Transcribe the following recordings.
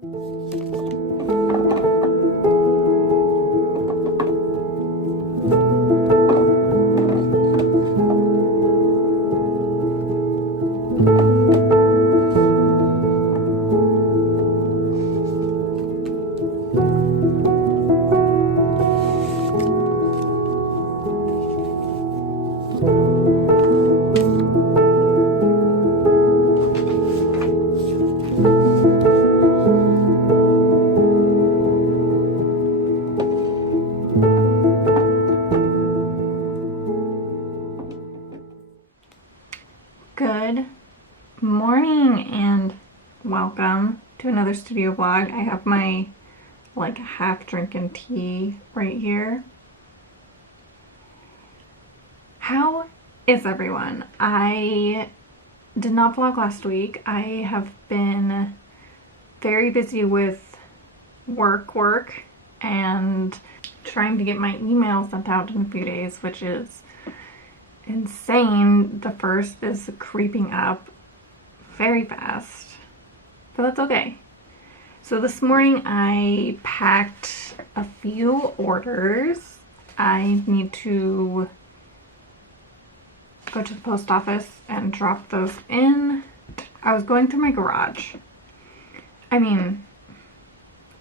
Good morning and welcome to another studio vlog. I have my half drinking tea right here. How is everyone? I did not vlog last week. I have been very busy with work and trying to get my email sent out in a few days, which is insane. The first is creeping up very fast, but that's okay. So this morning I packed a few orders. I need to go to the post office and drop those in. I was going through my garage. Let me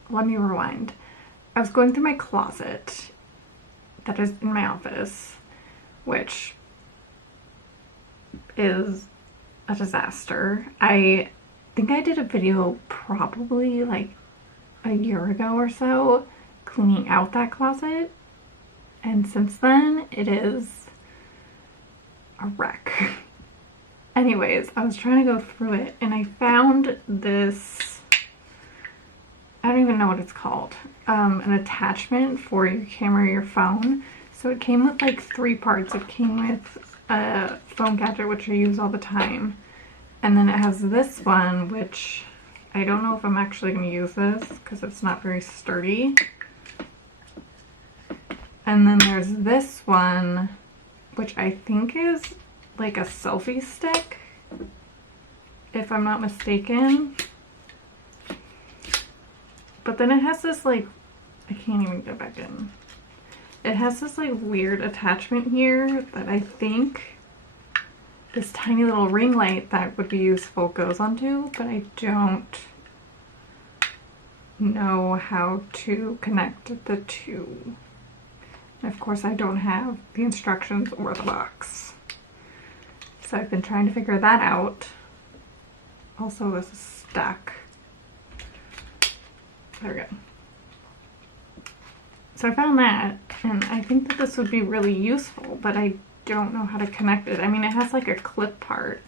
rewind. I was going through my closet that is in my office, which is a disaster. I think I did a video probably like a year ago or so cleaning out that closet, and since then it is a wreck. Anyways, I was trying to go through it and I found this, I don't even know what it's called, an attachment for your camera or your phone. So it came with like 3 parts. It came with a phone gadget, which I use all the time, and then it has this one, which I don't know if I'm actually going to use this because it's not very sturdy. And then there's this one, which I think is like a selfie stick, if I'm not mistaken. But then it has this I can't even get back in. It has this weird attachment here that I think this tiny little ring light that would be useful goes onto, but I don't know how to connect the two. And of course I don't have the instructions or the box. So I've been trying to figure that out. Also, this is stuck. There we go. So I found that, and I think that this would be really useful, but I don't know how to connect it. It has like a clip part,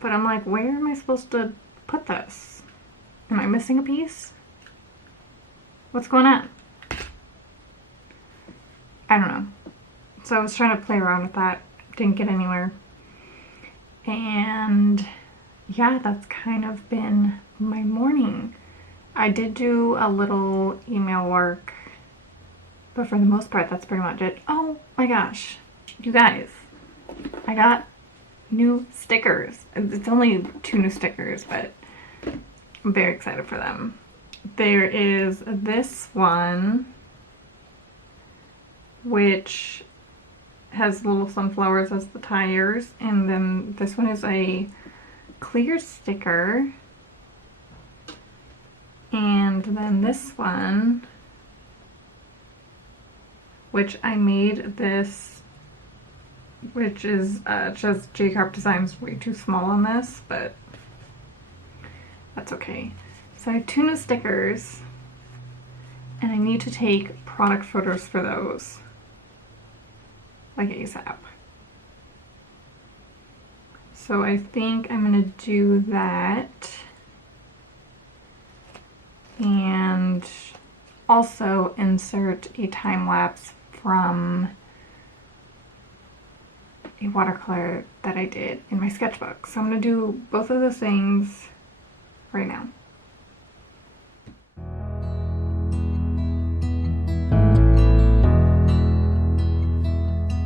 but I'm like, where am I supposed to put this? Am I missing a piece? What's going on? I don't know. So I was trying to play around with that, didn't get anywhere. And yeah, that's kind of been my morning. I did do a little email work, but for the most part, that's pretty much it. Oh my gosh, you guys, I got new stickers. It's only 2 new stickers, but I'm very excited for them. There is this one, which has little sunflowers as the tires, and then this one is a clear sticker. And then this one, which I made this, which is just J-Carp Designs, way too small on this, but that's okay. So I have 2 new stickers, and I need to take product photos for those, like ASAP. So I think I'm gonna do that. And also insert a time lapse from a watercolor that I did in my sketchbook. So I'm going to do both of those things right now.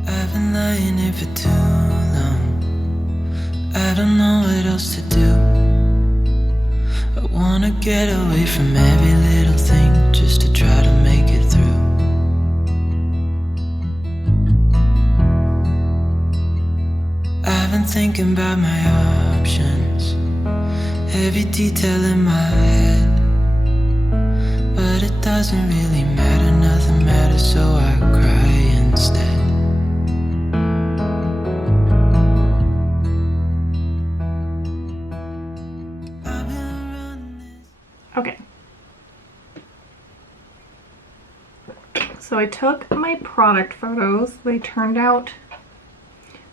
I've been lying here for too long. I don't know what else to do. I Wanna get away from every little thing just to try to make it through. I've been thinking about my options, every detail in my head, but it doesn't really matter, nothing matters, so I cry instead. Okay. So I took my product photos. They turned out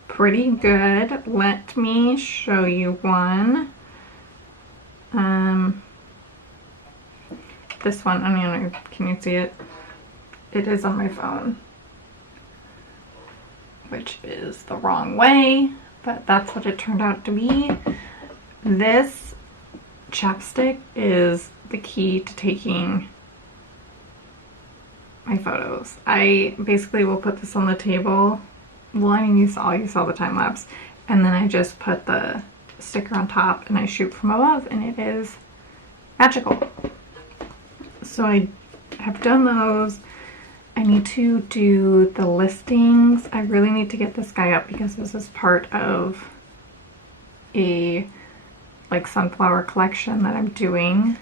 pretty good. Let me show you one. This one, I mean, can you see it? It is on my phone, which is the wrong way, but that's what it turned out to be. This chapstick is the key to taking my photos. I basically will put this on the table. Well, I mean, you saw the time lapse, and then I just put the sticker on top and I shoot from above, and it is magical. So I have done those. I need to do the listings. I really need to get this guy up because this is part of a like sunflower collection that I'm doing.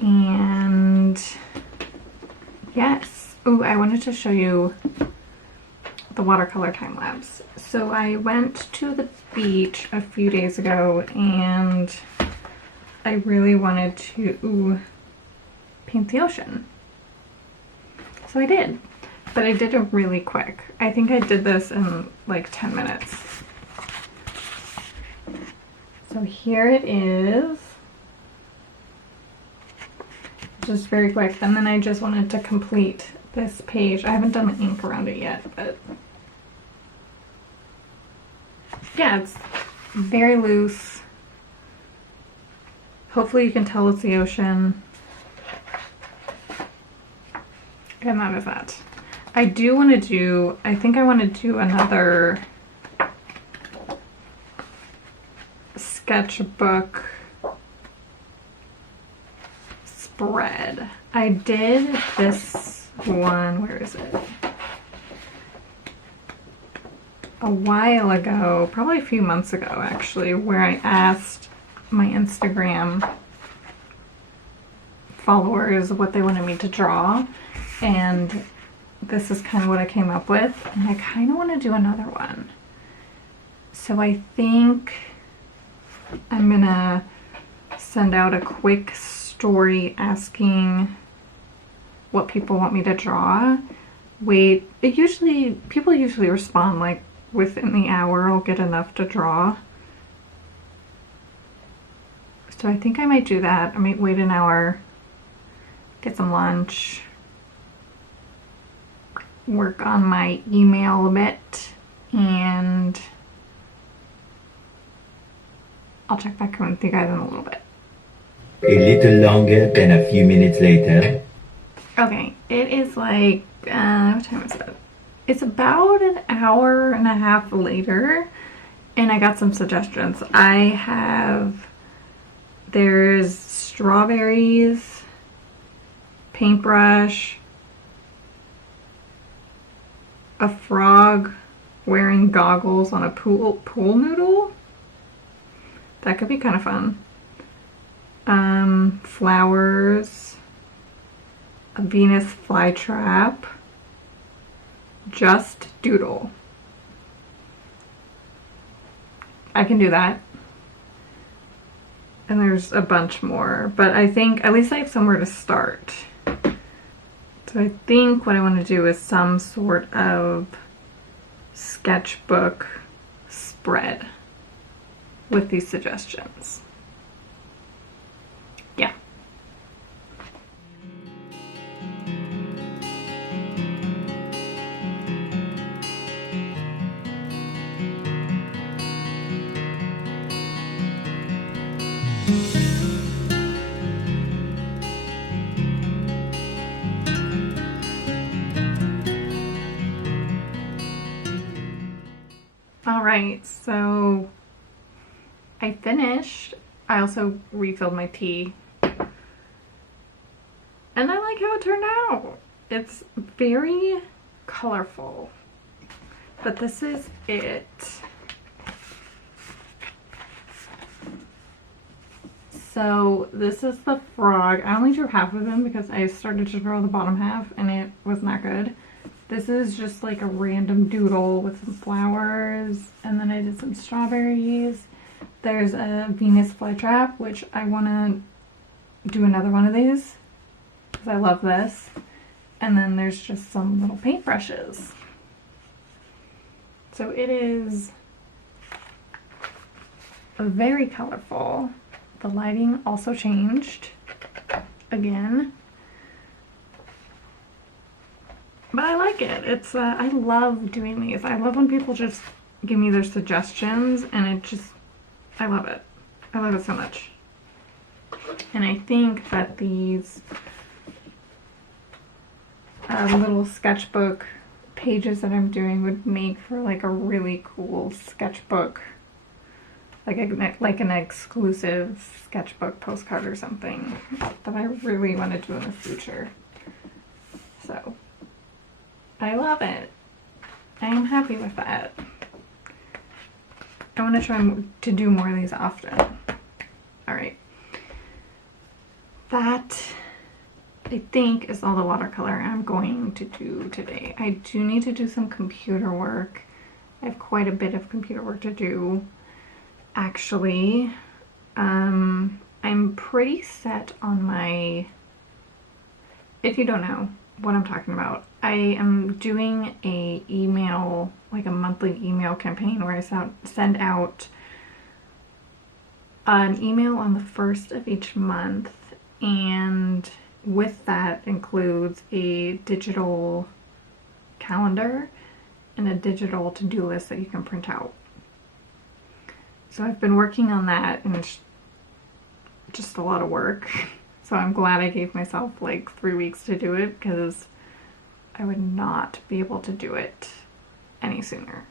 And yes. Oh, I wanted to show you the watercolor time lapse. So I went to the beach a few days ago and I really wanted to paint the ocean. So I did, but I did it really quick. I think I did this in like 10 minutes. So here it is. Just very quick. And then I just wanted to complete this page. I haven't done the ink around it yet, but yeah, it's very loose. Hopefully you can tell it's the ocean. And that is that. I do want to do, I think I want to do another sketchbook spread. I did this one, where is it? A while ago, probably a few months ago actually, where I asked my Instagram followers what they wanted me to draw, and this is kind of what I came up with, and I kind of want to do another one. So I think I'm gonna send out a quick story asking what people want me to draw. Wait, people usually respond like within the hour. I'll get enough to draw. So I think I might do that. I might wait an hour, get some lunch, work on my email a bit, and I'll check back in with you guys in a little bit. A little longer than a few minutes later. Okay, it is like, what time is it? It's about an hour and a half later, and I got some suggestions. There's strawberries, paintbrush, a frog wearing goggles on a pool noodle. That could be kind of fun. Flowers, a Venus flytrap, just doodle. I can do that. And there's a bunch more, but I think at least I have somewhere to start. So I think what I want to do is some sort of sketchbook spread with these suggestions. Yeah. All right, so I finished. I also refilled my tea. And I like how it turned out. It's very colorful. But this is it. So this is the frog. I only drew half of him because I started to draw the bottom half and it was not good. This is just like a random doodle with some flowers, and then I did some strawberries. There's a Venus flytrap, which I want to do another one of these because I love this. And then there's just some little paintbrushes. So it is very colorful. The lighting also changed again. But I like it. It's I love doing these. I love when people just give me their suggestions, and I love it. I love it so much. And I think that these little sketchbook pages that I'm doing would make for like a really cool sketchbook, like an exclusive sketchbook postcard or something that I really want to do in the future. So I love it. I am happy with that. I want to try to do more of these often. All right. That, I think, is all the watercolor I'm going to do today. I do need to do some computer work. I have quite a bit of computer work to do, actually. I'm pretty set on my, if you don't know what I'm talking about, I am doing a email, like a monthly email campaign where I send out an email on the 1st of each month, and with that includes a digital calendar and a digital to-do list that you can print out. So I've been working on that, and it's just a lot of work. So I'm glad I gave myself like 3 weeks to do it, because I would not be able to do it any sooner.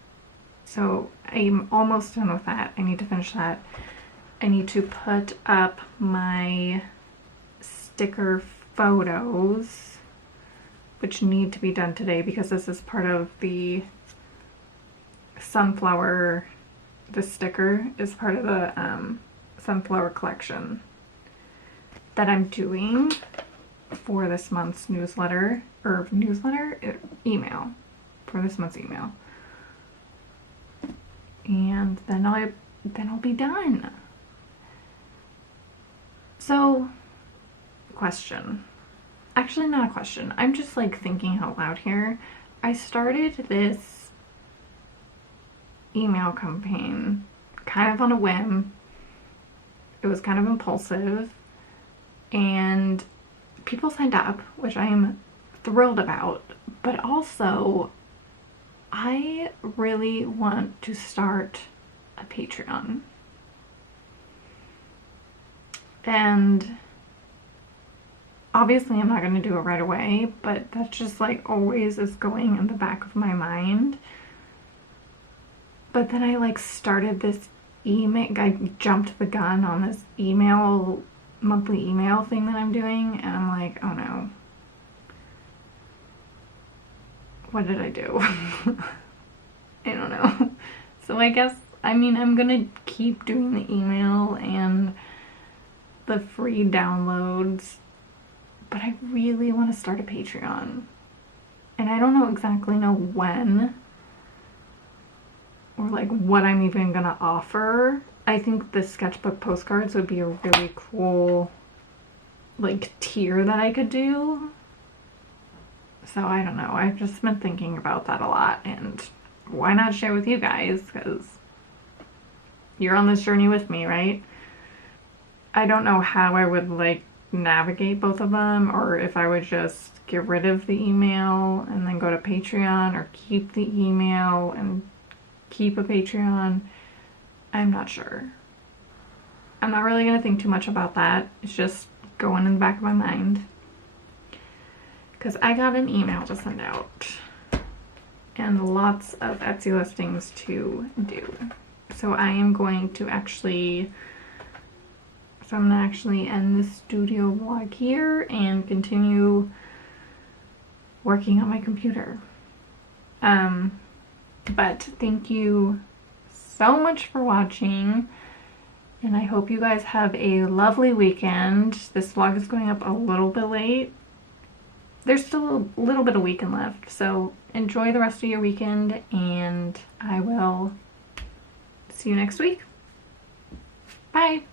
So I'm almost done with that. I need to finish that. I need to put up my sticker photos, which need to be done today because this is part of the sunflower. The sticker is part of the sunflower collection that I'm doing for this month's email for this month's email, and then I'll be done. So, question. Actually, not a question. I'm just like thinking out loud here. I started this email campaign kind of on a whim. It was kind of impulsive, and people signed up, which I am thrilled about, but also I really want to start a Patreon. And obviously I'm not going to do it right away, but that's just like always is going in the back of my mind. But then I like started this email, I jumped the gun on this monthly email thing that I'm doing, and I'm like, oh no. What did I do? I don't know. So I guess, I'm gonna keep doing the email and the free downloads, but I really want to start a Patreon. And I don't exactly know when, or like what I'm even gonna offer. I think the sketchbook postcards would be a really cool like tier that I could do. So I don't know. I've just been thinking about that a lot, and why not share with you guys, because you're on this journey with me, right? I don't know how I would like navigate both of them, or if I would just get rid of the email and then go to Patreon, or keep the email and keep a Patreon. I'm not sure. I'm not really going to think too much about that. It's just going in the back of my mind, because I got an email to send out and lots of Etsy listings to do. So I'm going to actually end the studio vlog here and continue working on my computer. But thank you so much for watching, and I hope you guys have a lovely weekend. This vlog is going up a little bit late. There's still a little bit of weekend left, so enjoy the rest of your weekend, and I will see you next week. Bye!